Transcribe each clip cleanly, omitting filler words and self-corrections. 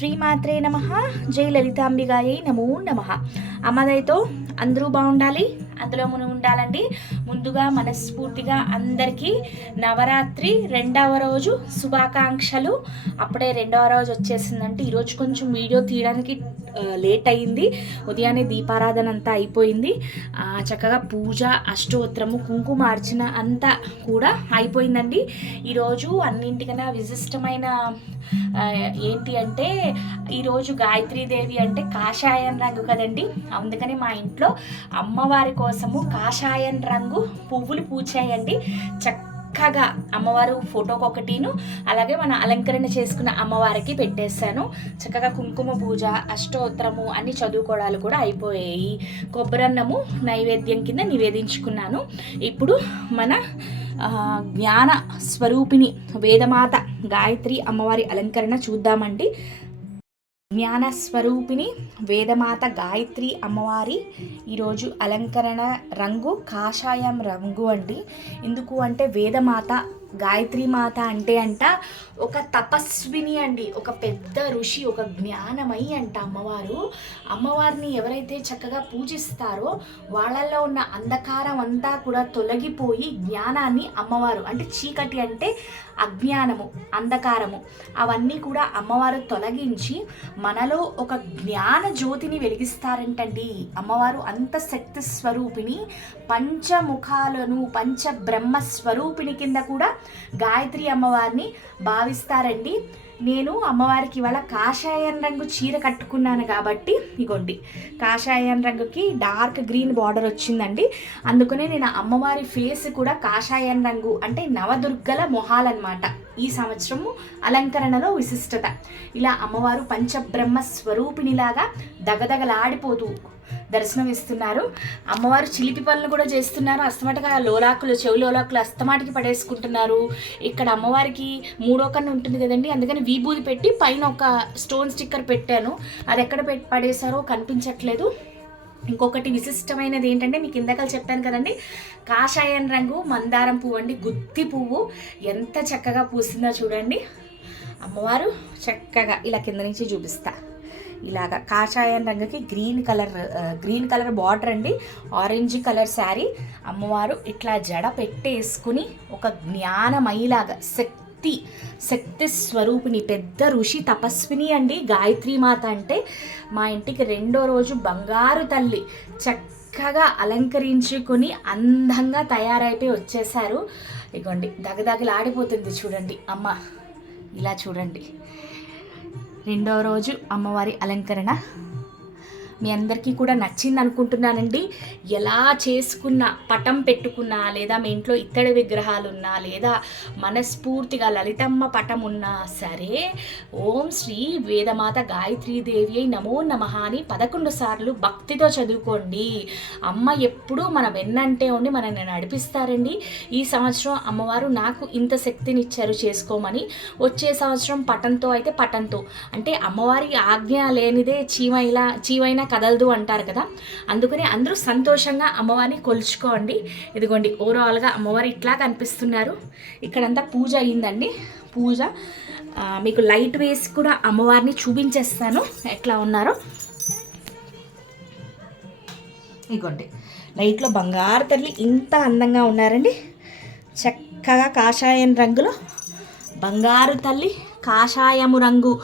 శ్రీమాత్రే నమః. జై లలితాంబిగాయై నమో నమః. అమ్మదైతో అందరూ బాగుండాలి, అందులో మనం ఉండాలండి. ముందుగా మనస్ఫూర్తిగా అందరికీ నవరాత్రి 2వ రోజు శుభాకాంక్షలు. అప్పుడే 2వ రోజు వచ్చేసిందంటే ఈరోజు కొంచెం వీడియో తీయడానికి లేట్ అయింది. ఉదయాన్నే దీపారాధన అంతా అయిపోయింది. చక్కగా పూజ, అష్టోత్తరము, కుంకుమార్చన అంతా కూడా అయిపోయిందండి. ఈరోజు అన్నింటికన్నా విశిష్టమైన ఏంటి అంటే ఈరోజు గాయత్రీదేవి అంటే కాషాయం రంగు కదండి. అందుకని మా ఇంట్లో అమ్మవారి కోసము కాషాయం రంగు పువ్వులు పూచాయండి. చక్కగా అమ్మవారు ఫోటోకి ఒకటిను, అలాగే మన అలంకరణ చేసుకున్న అమ్మవారికి పెట్టేశాను. చక్కగా కుంకుమ పూజ, అష్టోత్తరము అన్ని చదువుకోవడాలు కూడా అయిపోయాయి. కొబ్బరన్నము నైవేద్యం కింద నివేదించుకున్నాను. ఇప్పుడు మన జ్ఞాన స్వరూపిణి వేదమాత గాయత్రి అమ్మవారి అలంకరణ చూద్దామండి. జ్ఞాన స్వరూపిణి వేదమాత గాయత్రి అమ్మవారి ఈరోజు అలంకరణ రంగు కాషాయం రంగు అండి. ఎందుకు అంటే వేదమాత గాయత్రి మాత అంటే ఒక తపస్విని అండి, ఒక పెద్ద ఋషి, ఒక జ్ఞానమై అంట అమ్మవారు. అమ్మవారిని ఎవరైతే చక్కగా పూజిస్తారో వాళ్ళల్లో ఉన్న అంధకారం అంతా కూడా తొలగిపోయి జ్ఞానాన్ని అమ్మవారు, అంటే చీకటి అంటే అజ్ఞానము, అంధకారము, అవన్నీ కూడా అమ్మవారు తొలగించి మనలో ఒక జ్ఞాన జ్యోతిని వెలిగిస్తారంటండి. అమ్మవారు అంత శక్తి స్వరూపిణి, పంచముఖాలను పంచబ్రహ్మ స్వరూపిణి కింద కూడా గాయత్రి అమ్మవారిని భావిస్తారండి. నేను అమ్మవారికి ఇవాళ కాషాయం రంగు చీర కట్టుకున్నాను కాబట్టి ఇగోండి కాషాయం రంగుకి డార్క్ గ్రీన్ బార్డర్ వచ్చిందండి. అందుకనే నేను అమ్మవారి ఫేస్ కూడా కాషాయం రంగు, అంటే నవదుర్గల మొహాలన్నమాట. ఈ సంవత్సరము అలంకరణలో విశిష్టత. ఇలా అమ్మవారు పంచబ్రహ్మ స్వరూపిణిలాగా దగదగలాడిపోతూ దర్శనం ఇస్తున్నారు. అమ్మవారు చిలిపి పనులు కూడా చేస్తున్నారు. అస్తమాటగా లోలాకులు, చెవి లోలాకులు అస్తమాటికి పడేసుకుంటున్నారు. ఇక్కడ అమ్మవారికి 3వ కన్ను ఉంటుంది కదండి, అందుకని విభూది పెట్టి పైన ఒక స్టోన్ స్టిక్కర్ పెట్టాను. అది ఎక్కడ పడేశారో కనిపించట్లేదు. ఇంకొకటి విశిష్టమైనది ఏంటంటే మీకు ఇందాక చెప్పాను కదండి, కాషాయం రంగు మందారం పువ్వు అండి, గుత్తి పువ్వు ఎంత చక్కగా పూసిందో చూడండి. అమ్మవారు చక్కగా ఇలా కింద నుంచి చూపిస్తా, ఇలాగా కాషాయం రంగుకి గ్రీన్ కలర్ బార్డర్ అండి, ఆరెంజ్ కలర్ శారీ. అమ్మవారు ఇట్లా జడ పెట్టేసుకుని ఒక జ్ఞానమయిలాగా శక్తి స్వరూపిణి, పెద్ద ఋషి తపస్విని అండి గాయత్రి మాత అంటే. మా ఇంటికి 2వ రోజు బంగారు తల్లి చక్కగా అలంకరించుకొని అందంగా తయారైపోయి వచ్చేసారు. ఇగోండి దగదగలాడిపోతుంది చూడండి అమ్మ, ఇలా చూడండి. 2వ రోజు అమ్మవారి అలంకరణ మీ అందరికీ కూడా నచ్చింది అనుకుంటున్నానండి. ఎలా చేసుకున్నా, పటం పెట్టుకున్నా, లేదా మీ ఇంట్లో ఇత్తడి విగ్రహాలు ఉన్నా, లేదా మనస్ఫూర్తిగా లలితమ్మ పటం ఉన్నా సరే, ఓం శ్రీ వేదమాత గాయత్రీదేవి అయి నమో నమః అని 11 సార్లు భక్తితో చదువుకోండి. అమ్మ ఎప్పుడూ మన వెన్నంటే ఉండి మనల్ని నడిపిస్తారండి. ఈ సంవత్సరం అమ్మవారు నాకు ఇంత శక్తినిచ్చారు చేసుకోమని. వచ్చే సంవత్సరం పటంతో అయితే పటంతో, అంటే అమ్మవారి ఆజ్ఞ లేనిదే చీవైనా కదలదు అంటారు కదా. అందుకని అందరూ సంతోషంగా అమ్మవారిని కొలుచుకోండి. ఇదిగోండి ఓవరాల్గా అమ్మవారు ఇట్లా కనిపిస్తున్నారు. ఇక్కడంతా పూజ అయ్యిందండి. పూజ మీకు లైట్ వేసి కూడా అమ్మవారిని చూపించేస్తాను ఎట్లా ఉన్నారో. ఇదిగోండి లైట్లో బంగారు తల్లి ఇంత అందంగా ఉన్నారండి. చక్కగా కాషాయం రంగులో బంగారు తల్లి కాషాయము రంగు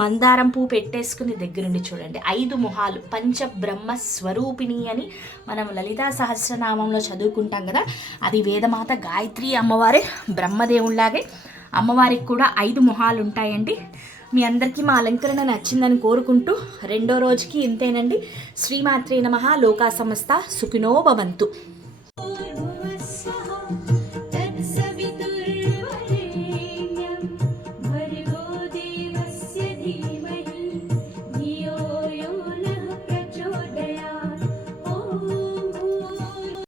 మందారం పువ్వు పెట్టేసుకుని దగ్గరుండి చూడండి. 5 మొహాలు పంచబ్రహ్మ స్వరూపిణి అని మనం లలితా సహస్రనామంలో చదువుకుంటాం కదా, అది వేదమాత గాయత్రి అమ్మవారే బ్రహ్మదేవుళ్లాగే అమ్మవారికి కూడా 5 మొహాలు ఉంటాయండి. మీ అందరికీ మా అలంకరణ నచ్చిందని కోరుకుంటూ 2వ రోజుకి ఇంతేనండి. శ్రీమాత్రే నమః. లోకా సమస్త సుఖినో భవంతు.